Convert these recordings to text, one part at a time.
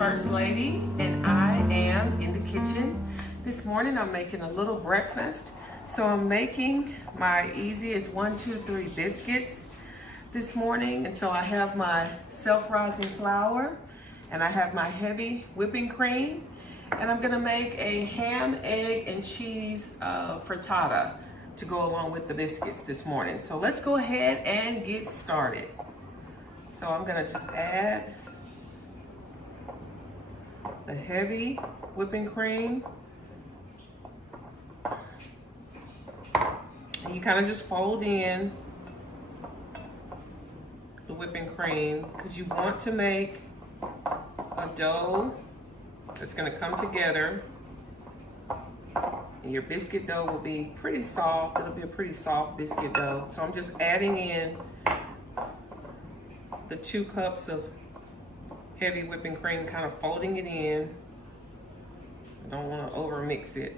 First Lady, and I am in the kitchen. This morning I'm making a little breakfast. So I'm making my easiest 1, 2, 3 biscuits this morning. And so I have my self-rising flour and I have my heavy whipping cream. And I'm gonna make a ham, egg, and cheese frittata to go along with the biscuits this morning. So let's go ahead and get started. So I'm gonna just add the heavy whipping cream. And you kind of just fold in the whipping cream because you want to make a dough that's going to come together, and your biscuit dough will be pretty soft. It'll be a pretty soft biscuit dough. So I'm just adding in the 2 cups of heavy whipping cream, kind of folding it in. I don't want to over mix it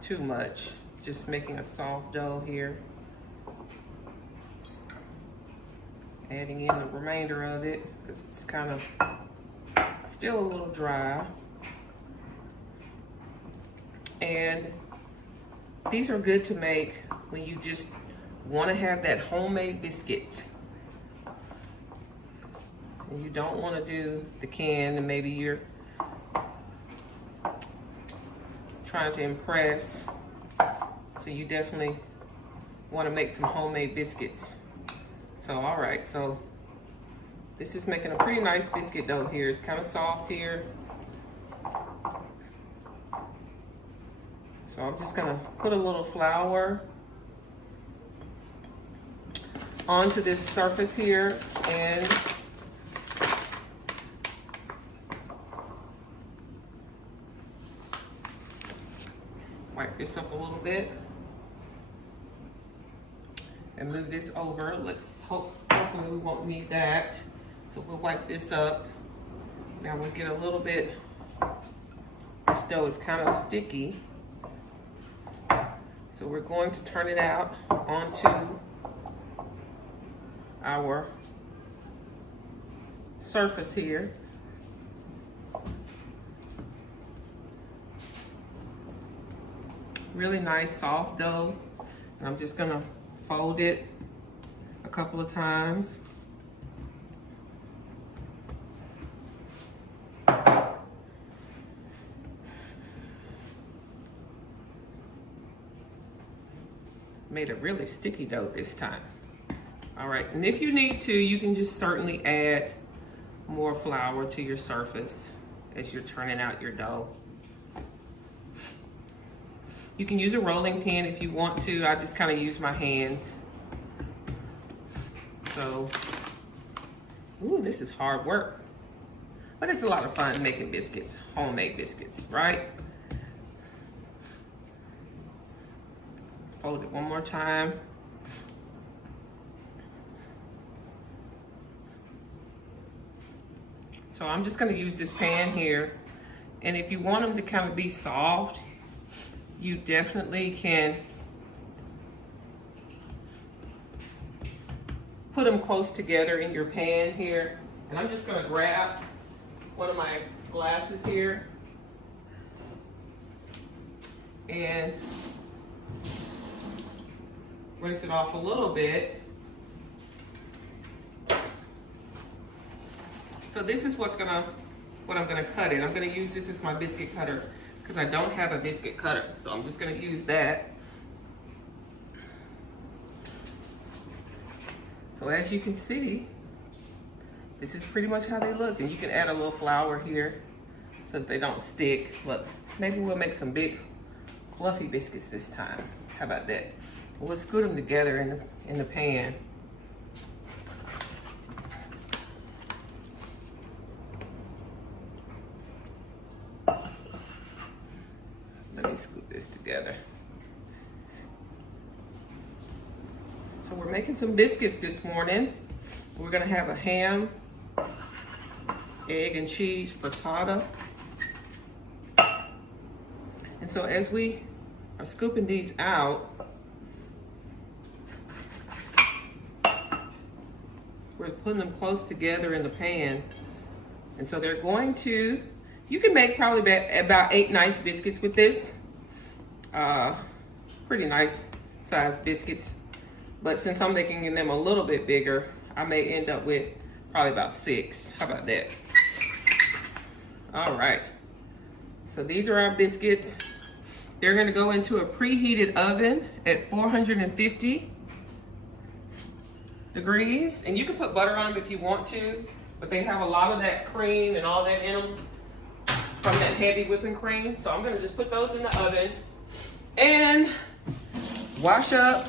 too much. Just making a soft dough here. Adding in the remainder of it because it's kind of still a little dry. And these are good to make when you just want to have that homemade biscuit. And you don't want to do the can, and maybe you're trying to impress. So you definitely want to make some homemade biscuits. So all right, so this is making a pretty nice biscuit dough here. It's kind of soft here. So I'm just gonna put a little flour onto this surface here and wipe this up a little bit and move this over. Hopefully we won't need that. So we'll wipe this up. Now we'll get a little bit, this dough is kind of sticky. So we're going to turn it out onto our surface here. Really nice soft dough. And I'm just gonna fold it a couple of times. Made a really sticky dough this time. All right, and if you need to, you can just certainly add more flour to your surface as you're turning out your dough. You can use a rolling pin if you want to. I just kind of use my hands. So, ooh, this is hard work. But it's a lot of fun making biscuits, homemade biscuits, right? Fold it one more time. So I'm just gonna use this pan here. And if you want them to kind of be soft, you definitely can put them close together in your pan here. And I'm just gonna grab one of my glasses here and rinse it off a little bit. So this is what I'm gonna cut it. I'm gonna use this as my biscuit cutter because I don't have a biscuit cutter. So I'm just gonna use that. So as you can see, this is pretty much how they look. And you can add a little flour here so that they don't stick. But maybe we'll make some big fluffy biscuits this time. How about that? We'll scoot them together in the pan. Let me scoot this together. So we're making some biscuits this morning. We're gonna have a ham, egg, and cheese frittata. And so as we are scooping these out, we're putting them close together in the pan And so they're going to, you can make probably about 8 nice biscuits with this. Pretty nice size biscuits. But since I'm making them a little bit bigger, I may end up with probably about 6. How about that? All right. So these are our biscuits. They're gonna go into a preheated oven at 450 degrees. And you can put butter on them if you want to, but they have a lot of that cream and all that in them from that heavy whipping cream. So I'm gonna just put those in the oven and wash up,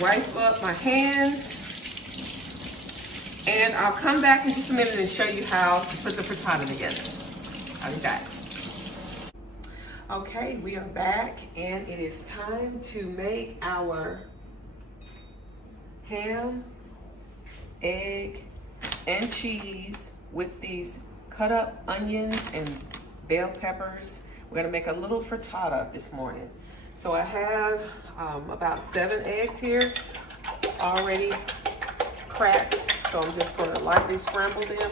wipe up my hands. And I'll come back in just a minute and show you how to put the frittata together. I'll be back. Okay, we are back and it is time to make our ham, egg, and cheese with these cut up onions and bell peppers. We're gonna make a little frittata this morning. So I have about 7 eggs here already cracked. So I'm just gonna lightly scramble them.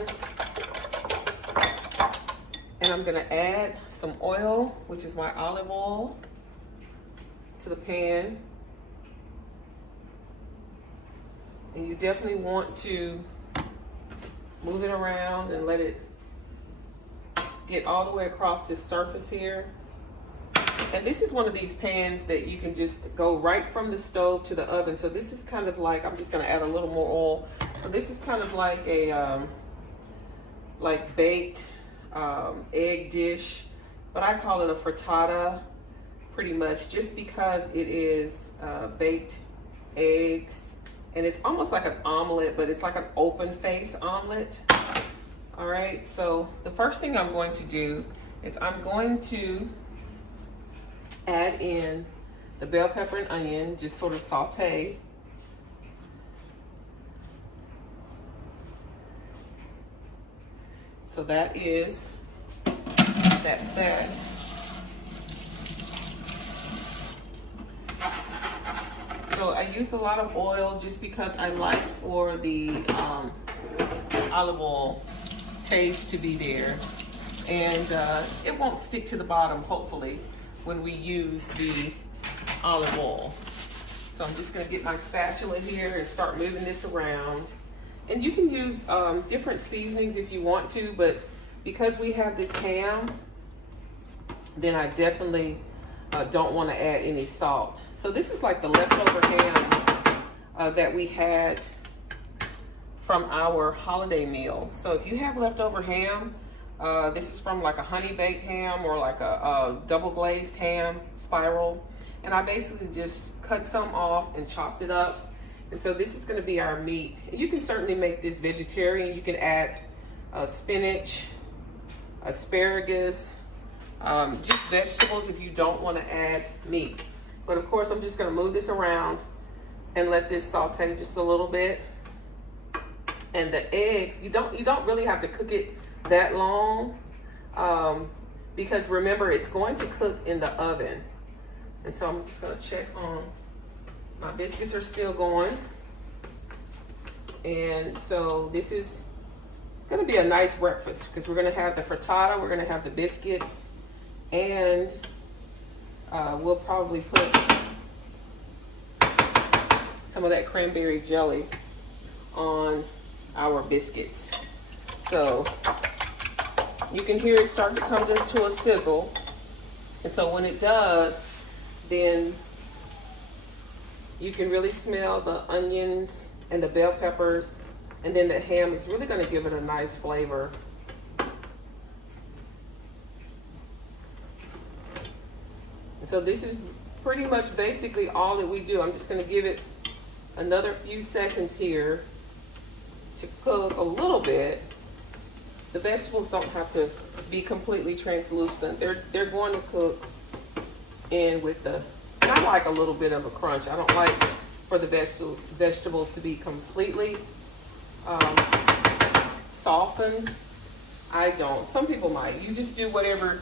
And I'm gonna add some oil, which is my olive oil, to the pan. And you definitely want to move it around and let it get all the way across this surface here. And this is one of these pans that you can just go right from the stove to the oven. So this is kind of like, I'm just gonna add a little more oil. So this is kind of like a baked egg dish, but I call it a frittata pretty much just because it is baked eggs, and it's almost like an omelet, but it's like an open face omelet. All right, so the first thing I'm going to do is I'm going to add in the bell pepper and onion, just sort of saute. So that's that. So I use a lot of oil just because I like for the olive oil taste to be there. And it won't stick to the bottom, hopefully, when we use the olive oil. So I'm just gonna get my spatula here and start moving this around. And you can use different seasonings if you want to, but because we have this ham, then I definitely don't want to add any salt. So this is like the leftover ham that we had from our holiday meal. So if you have leftover ham, this is from like a honey baked ham or like a double glazed ham spiral. And I basically just cut some off and chopped it up. And so this is going to be our meat. And you can certainly make this vegetarian. You can add spinach, asparagus, just vegetables if you don't want to add meat. But of course, I'm just going to move this around and let this saute just a little bit. And the eggs, you don't really have to cook it that long because remember, it's going to cook in the oven. And so I'm just going to check on. My biscuits are still going. And so this is gonna be a nice breakfast because we're gonna have the frittata, we're gonna have the biscuits, and we'll probably put some of that cranberry jelly on our biscuits. So you can hear it start to come into a sizzle. And so when it does, then you can really smell the onions and the bell peppers, and then the ham is really going to give it a nice flavor. So this is pretty much basically all that we do. I'm just going to give it another few seconds here to cook a little bit. The vegetables don't have to be completely translucent. They're going to cook in with the, and I like a little bit of a crunch. I don't like for the vegetables to be completely softened. I don't. Some people might. You just do whatever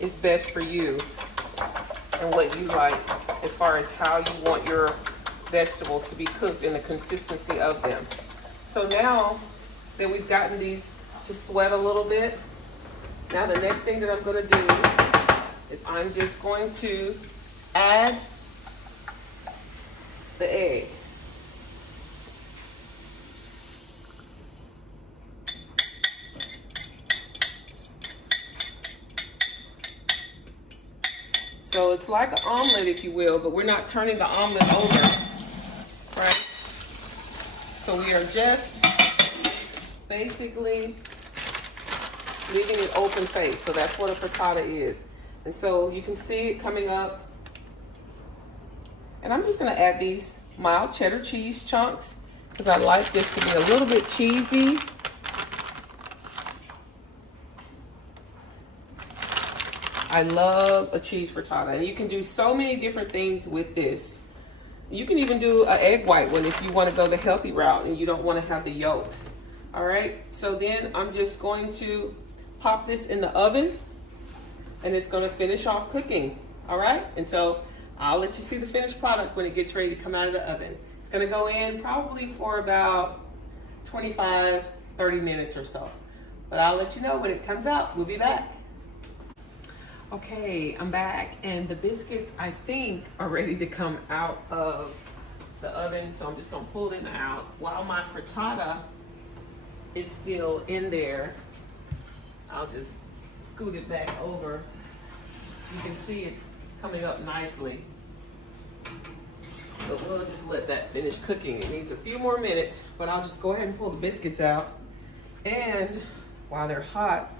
is best for you and what you like as far as how you want your vegetables to be cooked and the consistency of them. So now that we've gotten these to sweat a little bit. Now the next thing that I'm gonna do is I'm just going to add the egg. So it's like an omelet, if you will, but we're not turning the omelet over, right? So we are just basically leaving it open face. So that's what a frittata is. And so you can see it coming up. And I'm just gonna add these mild cheddar cheese chunks because I like this to be a little bit cheesy. I love a cheese frittata, and you can do so many different things with this. You can even do an egg white one if you want to go the healthy route and you don't want to have the yolks. All right, so then I'm just going to pop this in the oven, and it's going to finish off cooking. All right, and so I'll let you see the finished product when it gets ready to come out of the oven. It's going to go in probably for about 25, 30 minutes or so. But I'll let you know when it comes out. We'll be back. Okay, I'm back, and the biscuits, I think, are ready to come out of the oven, so I'm just gonna pull them out while my frittata is still in there. I'll just scoot it back over. You can see it's coming up nicely, but we'll just let that finish cooking. It needs a few more minutes, but I'll just go ahead and pull the biscuits out, and while they're hot,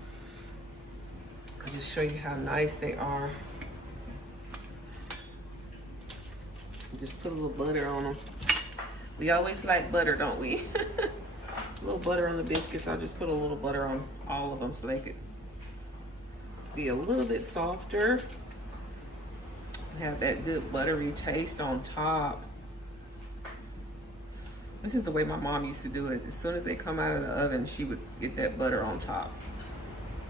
I'll just show you how nice they are. Just put a little butter on them. We always like butter, don't we? A little butter on the biscuits. I'll just put a little butter on all of them so they could be a little bit softer. Have that good buttery taste on top. This is the way my mom used to do it. As soon as they come out of the oven, she would get that butter on top.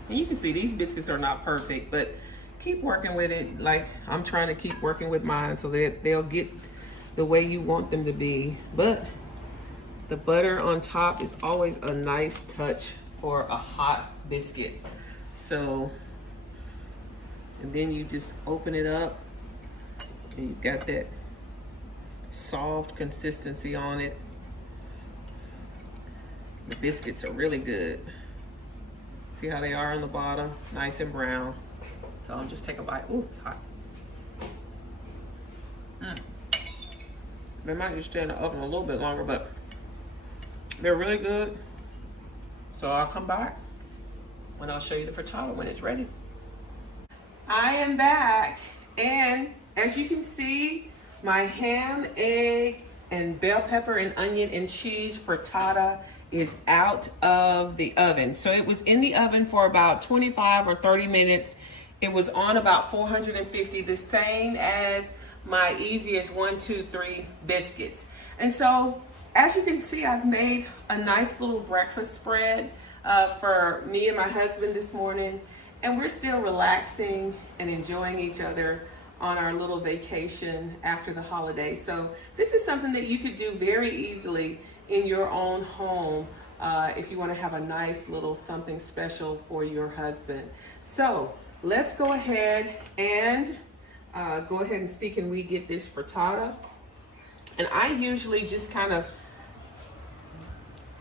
And you can see these biscuits are not perfect, but keep working with it like I'm trying to keep working with mine so that they'll get the way you want them to be. But the butter on top is always a nice touch for a hot biscuit. So, and then you just open it up and you've got that soft consistency on it. The biscuits are really good. See how they are on the bottom, nice and brown. So I'll just take a bite. Ooh, it's hot. They might just stay in the oven a little bit longer, but they're really good. So I'll come back when I'll show you the frittata when it's ready. I am back, and as you can see, my ham, egg, and bell pepper and onion and cheese frittata is out of the oven. So it was in the oven for about 25 or 30 minutes. It was on about 450, the same as my easiest 1, 2, 3 biscuits. And so as you can see, I've made a nice little breakfast spread for me and my husband this morning, and we're still relaxing and enjoying each other on our little vacation after the holiday. So this is something that you could do very easily in your own home if you want to have a nice little something special for your husband. So let's go ahead and see, can we get this frittata? And I usually just kind of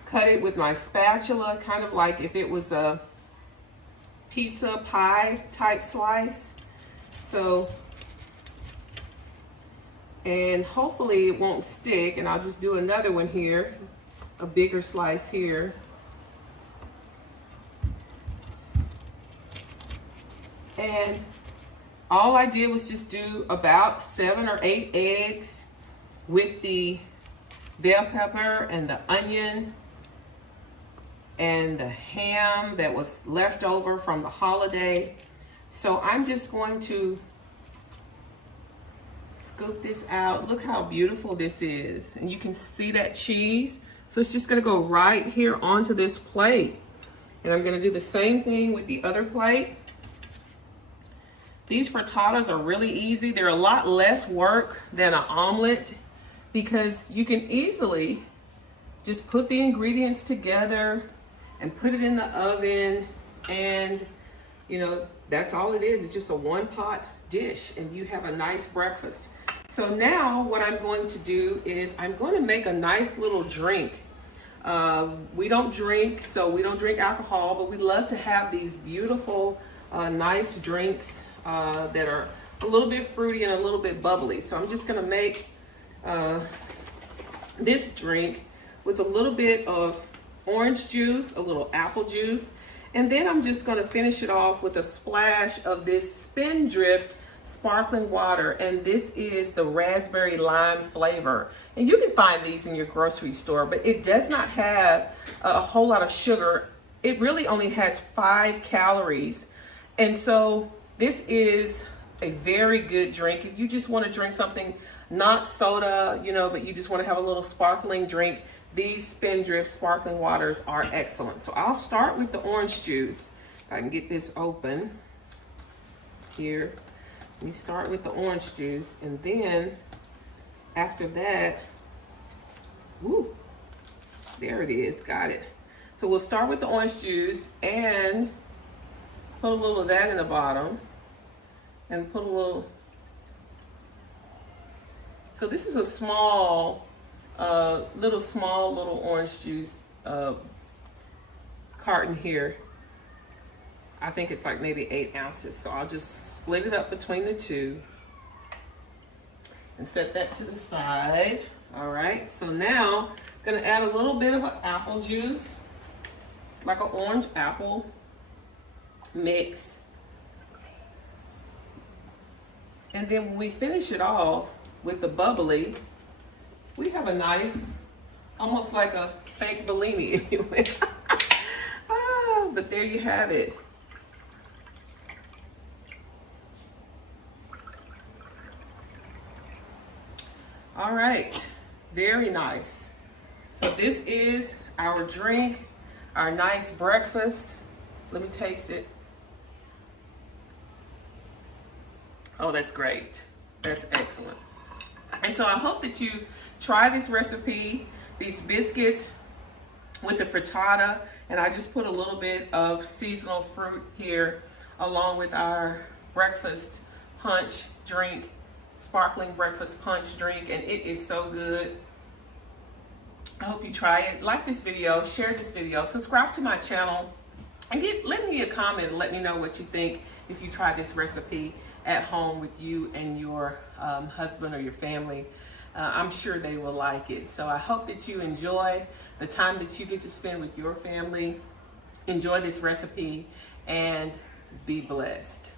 cut it with my spatula, kind of like if it was a pizza pie type slice. So, and hopefully it won't stick, and I'll just do another one here, a bigger slice here. And all I did was just do about 7 or 8 eggs with the bell pepper and the onion and the ham that was left over from the holiday. So I'm just going to scoop this out. Look how beautiful this is. And you can see that cheese. So it's just gonna go right here onto this plate. And I'm gonna do the same thing with the other plate. These frittatas are really easy. They're a lot less work than an omelet because you can easily just put the ingredients together and put it in the oven. And you know, that's all it is. It's just a one pot dish and you have a nice breakfast. So now what I'm going to do is I'm going to make a nice little drink. We don't drink, so we don't drink alcohol, but we love to have these beautiful, nice drinks that are a little bit fruity and a little bit bubbly. So I'm just gonna make this drink with a little bit of orange juice, a little apple juice, and then I'm just gonna finish it off with a splash of this Spindrift sparkling water, and this is the raspberry lime flavor. And you can find these in your grocery store, but it does not have a whole lot of sugar. It really only has 5 calories. And so this is a very good drink. If you just want to drink something, not soda, you know, but you just want to have a little sparkling drink, these Spindrift sparkling waters are excellent. So I'll start with the orange juice. If I can get this open here. Let me start with the orange juice, and then after that, woo, there it is, got it. So we'll start with the orange juice and put a little of that in the bottom, and put a little, so this is a small, little orange juice carton here. I think it's like maybe 8 ounces. So I'll just split it up between the two and set that to the side. All right, so now I'm gonna add a little bit of apple juice, like an orange apple mix. And then when we finish it off with the bubbly, we have a nice, almost like a fake Bellini, if you will. But there you have it. All right, very nice. So this is our drink, our nice breakfast. Let me taste it. Oh, that's great. That's excellent. And so I hope that you try this recipe, these biscuits with the frittata, and I just put a little bit of seasonal fruit here along with our breakfast punch drink, sparkling breakfast punch drink, and it is so good. I hope you try it. Like this video, share this video, subscribe to my channel, and leave me a comment and let me know what you think if you try this recipe at home with you and your husband or your family. I'm sure they will like it. So I hope that you enjoy the time that you get to spend with your family. Enjoy this recipe and be blessed.